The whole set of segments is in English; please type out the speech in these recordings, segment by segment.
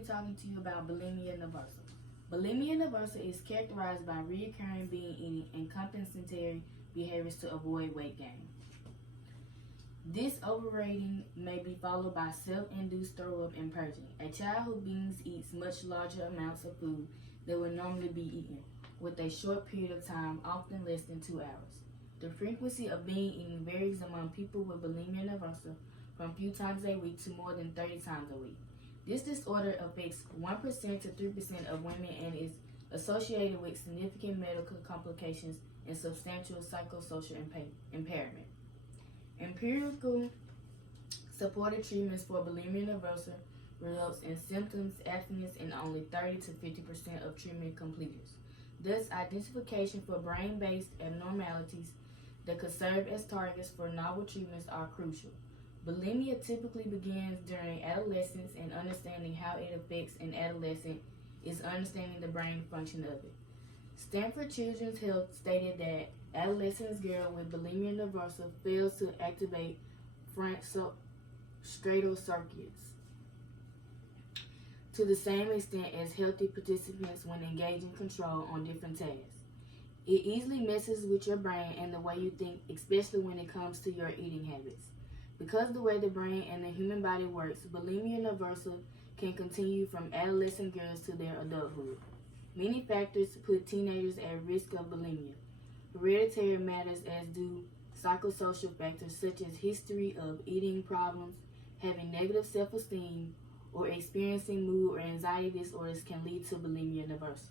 be talking to you about bulimia nervosa. Bulimia nervosa is characterized by recurring binge eating and compensatory behaviors to avoid weight gain. This overeating may be followed by self-induced throw-up and purging. A child who binge eats much larger amounts of food than would normally be eaten, with a short period of time, often less than 2 hours. The frequency of binge eating varies among people with bulimia nervosa from a few times a week to more than 30 times a week. This disorder affects 1% to 3% of women and is associated with significant medical complications and substantial psychosocial impairment. Empirical supported treatments for bulimia nervosa results in symptoms abstinence in only 30 to 50% of treatment completers. Thus, identification for brain-based abnormalities that could serve as targets for novel treatments are crucial. Bulimia typically begins during adolescence, and understanding how it affects an adolescent is understanding the brain function of it. Stanford Children's Health stated that adolescent girl with bulimia nervosa fails to activate frontostriatal circuits to the same extent as healthy participants when engaging control on different tasks. It easily messes with your brain and the way you think, especially when it comes to your eating habits. Because of the way the brain and the human body works, bulimia nervosa can continue from adolescent girls to their adulthood. Many factors put teenagers at risk of bulimia. Hereditary matters, as do psychosocial factors such as history of eating problems, having negative self-esteem, or experiencing mood or anxiety disorders can lead to bulimia nervosa.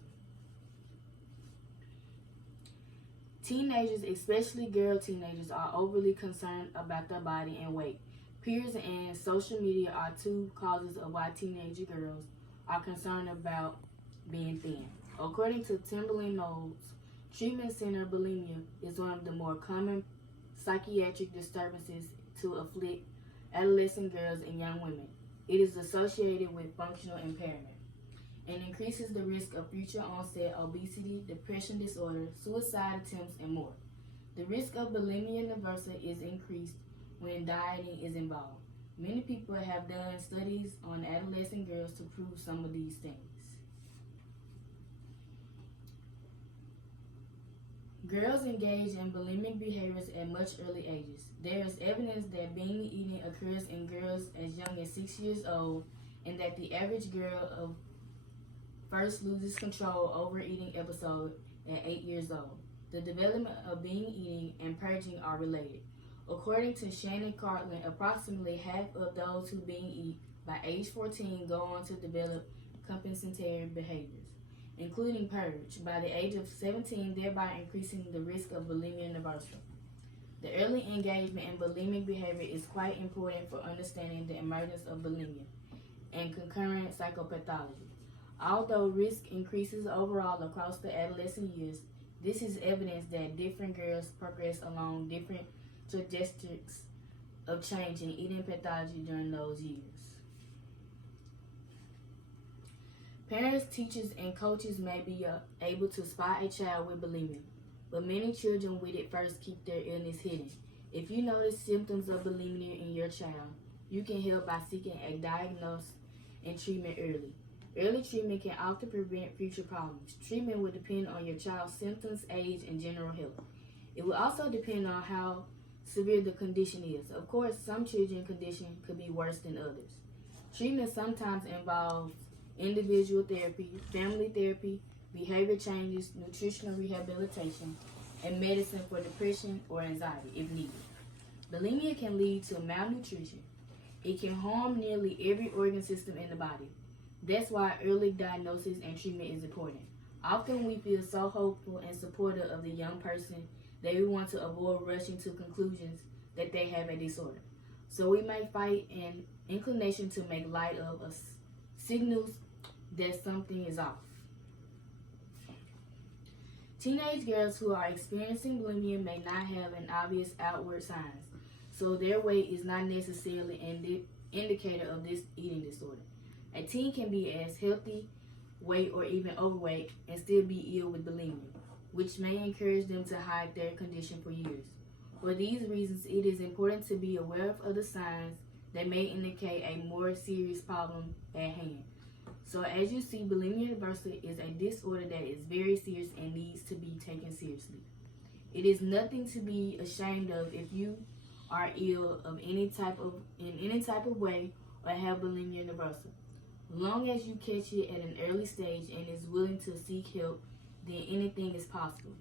Teenagers, especially girl teenagers, are overly concerned about their body and weight. Peers and social media are two causes of why teenage girls are concerned about being thin. According to Timberland Knowles, treatment center bulimia is one of the more common psychiatric disturbances to afflict adolescent girls and young women. It is associated with functional impairment and increases the risk of future onset obesity, depression disorder, suicide attempts, and more. The risk of bulimia nervosa is increased when dieting is involved. Many people have done studies on adolescent girls to prove some of these things. Girls engage in bulimic behaviors at much early ages. There is evidence that binge eating occurs in girls as young as 6 years old, and that the average girl first loses control over eating episode at 8 years old. The development of binge eating and purging are related. According to Shannon Cartland, approximately half of those who binge eat by age 14 go on to develop compensatory behaviors, including purge, by the age of 17, thereby increasing the risk of bulimia nervosa. The early engagement in bulimic behavior is quite important for understanding the emergence of bulimia and concurrent psychopathology. Although risk increases overall across the adolescent years, this is evidence that different girls progress along different trajectories of change in eating pathology during those years. Parents, teachers, and coaches may be able to spot a child with bulimia, but many children with it first keep their illness hidden. If you notice symptoms of bulimia in your child, you can help by seeking a diagnosis and treatment early. Early treatment can often prevent future problems. Treatment will depend on your child's symptoms, age, and general health. It will also depend on how severe the condition is. Of course, some children's condition could be worse than others. Treatment sometimes involves individual therapy, family therapy, behavior changes, nutritional rehabilitation, and medicine for depression or anxiety if needed. Bulimia can lead to malnutrition. It can harm nearly every organ system in the body. That's why early diagnosis and treatment is important. Often we feel so hopeful and supportive of the young person that we want to avoid rushing to conclusions that they have a disorder. So we may fight an inclination to make light of signals that something is off. Teenage girls who are experiencing bulimia may not have an obvious outward signs, so their weight is not necessarily an indicator of this eating disorder. A teen can be as healthy, weight, or even overweight and still be ill with bulimia, which may encourage them to hide their condition for years. For these reasons, it is important to be aware of other signs that may indicate a more serious problem at hand. So as you see, bulimia universal is a disorder that is very serious and needs to be taken seriously. It is nothing to be ashamed of if you are ill of in any type of way or have bulimia universal. Long as you catch it at an early stage and is willing to seek help, then anything is possible.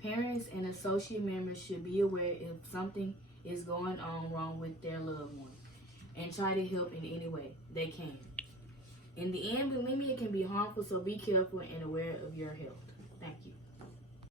Parents and associate members should be aware if something is going on wrong with their loved one and try to help in any way they can. In the end, bulimia can be harmful, so be careful and aware of your health.